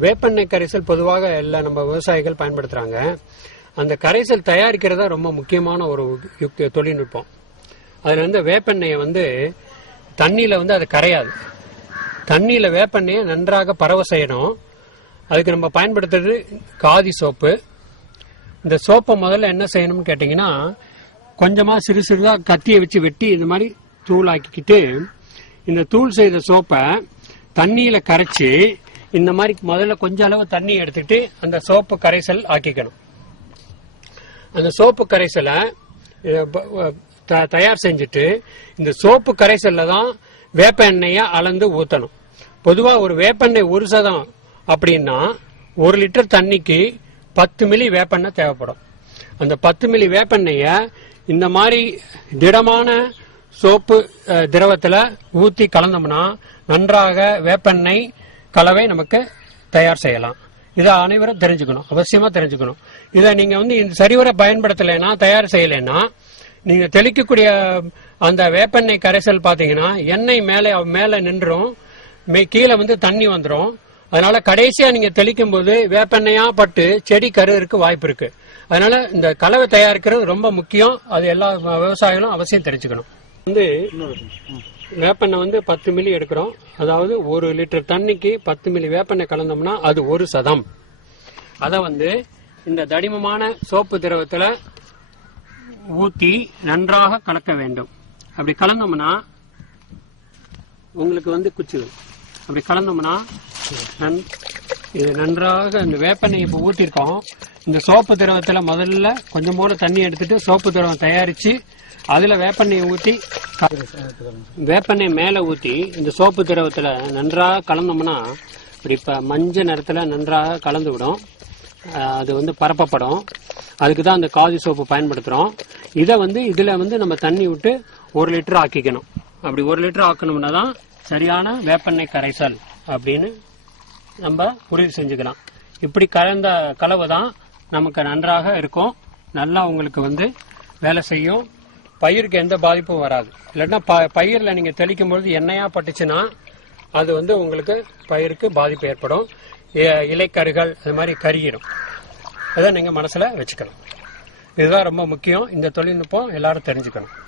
வேப்பெண்ணெய் கரைசல் பொதுவாக எல்லா நம்ம விவசாயிகள் பயன்படுத்துறாங்க. அந்த கரைசல் தயாரிக்கிறதா ரொம்ப முக்கியமான ஒரு யுக்தி தொழில்நுட்பம். அதுல வந்து வேப்பெண்ணெயை வந்து தண்ணியில வந்து அது கரையாது. தண்ணியில வேப்பெண்ணெயை நன்றாக பரவ செய்யணும். அதுக்கு நம்ம பயன்படுத்துறது காதி சோப்பு. இந்த சோப்பை முதல்ல என்ன செய்யணும்னு கேட்டிங்கன்னா கொஞ்சமா சிறு சிறுதா கத்தியை வச்சு வெட்டி இந்த மாதிரி தூளாக்கிக்கிட்டு இந்த தூள் செய்த சோப்பை தண்ணியில கரைச்சி இந்த மாதிரி முதல்ல கொஞ்ச அளவு தண்ணி எடுத்துட்டு அந்த சோப்பு கரைசல் ஆக்கிக்கணும். அந்த சோப்பு கரைசலை த- தயார் செஞ்சுட்டு இந்த சோப்பு கரைசல்ல தான் வேப்ப எண்ணெயை அளந்து ஊத்தணும். பொதுவா ஒரு வேப்பெண்ணெய் ஒரு சதம் அப்படின்னா ஒரு லிட்டர் தண்ணிக்கு பத்து மில்லி வேப்பெண்ணெய் தேவைப்படும். அந்த பத்து மில்லி வேப்பெண்ணெய இந்த மாதிரி திடமான சோப்பு திரவத்தில் திரவத்துல ஊத்தி கலந்தோம்னா நன்றாக வேப்பெண்ணெய் கலவை நமக்கு தயார் செய்யலாம். இதை அனைவரும் தெரிஞ்சுக்கணும். அவசியமா தெரிஞ்சுக்கணும். இதை நீங்க வந்து இந்த சரிவர பயன்படுத்தலைன்னா தயார் செய்யலைன்னா நீங்க தெளிக்கக்கூடிய அந்த வேப்பெண்ணெய் கரைசல் பாத்தீங்கன்னா எண்ணெய் மேலே மேலே நின்றும். கீழே வந்து தண்ணி வந்துடும் அதனால கடைசியா நீங்க தெளிக்கும் போது வேப்பெண்ணெயா பட்டு செடி கருவிற்கு வாய்ப்பு இருக்கு. அதனால இந்த கலவை தயாரிக்கிறது ரொம்ப முக்கியம். அது எல்லா விவசாயிகளும் அவசியம் தெரிஞ்சுக்கணும். வந்து வேப்பெண்ணெய் வந்து பத்து மில்லி எடுக்கிறோம். அதாவது ஒரு லிட்டர் தண்ணிக்கு பத்து மில்லி வேப்பெண்ணெய் கலந்தோம்னா அது ஒரு சதம். அதை வந்து இந்த தடிமமான சோப்பு திரவத்துல ஊற்றி நன்றாக கலக்க வேண்டும். அப்படி கலந்தோம்னா உங்களுக்கு வந்து குச்சிகள். அப்படி கலந்தோம்னா நன்- இது நன்றாக இந்த வேப்பெண்ணெய் இப்போ ஊத்திருக்கோம். இந்த சோப்பு திரவத்துல முதல்ல கொஞ்சம் போல தண்ணி எடுத்துட்டு சோப்பு திரவம் தயாரிச்சு அதுல வேப்பெண்ணெயை ஊத்தி வேப்பெண்ணெய் மேல ஊத்தி இந்த சோப்பு திரவத்துல நன்றாக கலந்தோம்னா இப்படி இப்ப மஞ்சள் நிறத்தில் நன்றாக கலந்து விடும் அது வந்து பரப்பப்படும். அதுக்கு தான் அந்த காதி சோப்பு பயன்படுத்துறோம். இதை வந்து இதுல வந்து நம்ம தண்ணி விட்டு ஒரு லிட்டர் ஆக்கிக்கணும். அப்படி ஒரு லிட்டர் ஆக்கணும்னா தான் சரியான வேப்பெண்ணெய் கரைசல் அப்படின்னு நம்ம உறுதி செஞ்சுக்கலாம். இப்படி கலந்த கலவை தான் நமக்கு நன்றாக இருக்கும். நல்லா உங்களுக்கு வந்து வேலை செய்யும். பயிருக்கு எந்த பாதிப்பும் வராது. இல்லைன்னா ப- பயிரில் நீங்கள் தெளிக்கும் பொழுது எண்ணெயா பட்டுச்சுன்னா அது வந்து உங்களுக்கு பயிருக்கு பாதிப்பு ஏற்படும். இ- இலைக்கருகள் அது மாதிரி கருகிடும் அதை நீங்கள் மனசில் வச்சுக்கணும். இதுதான் ரொம்ப முக்கியம். இந்த தொழில்நுட்பம் எல்லாரும் தெரிஞ்சுக்கணும்.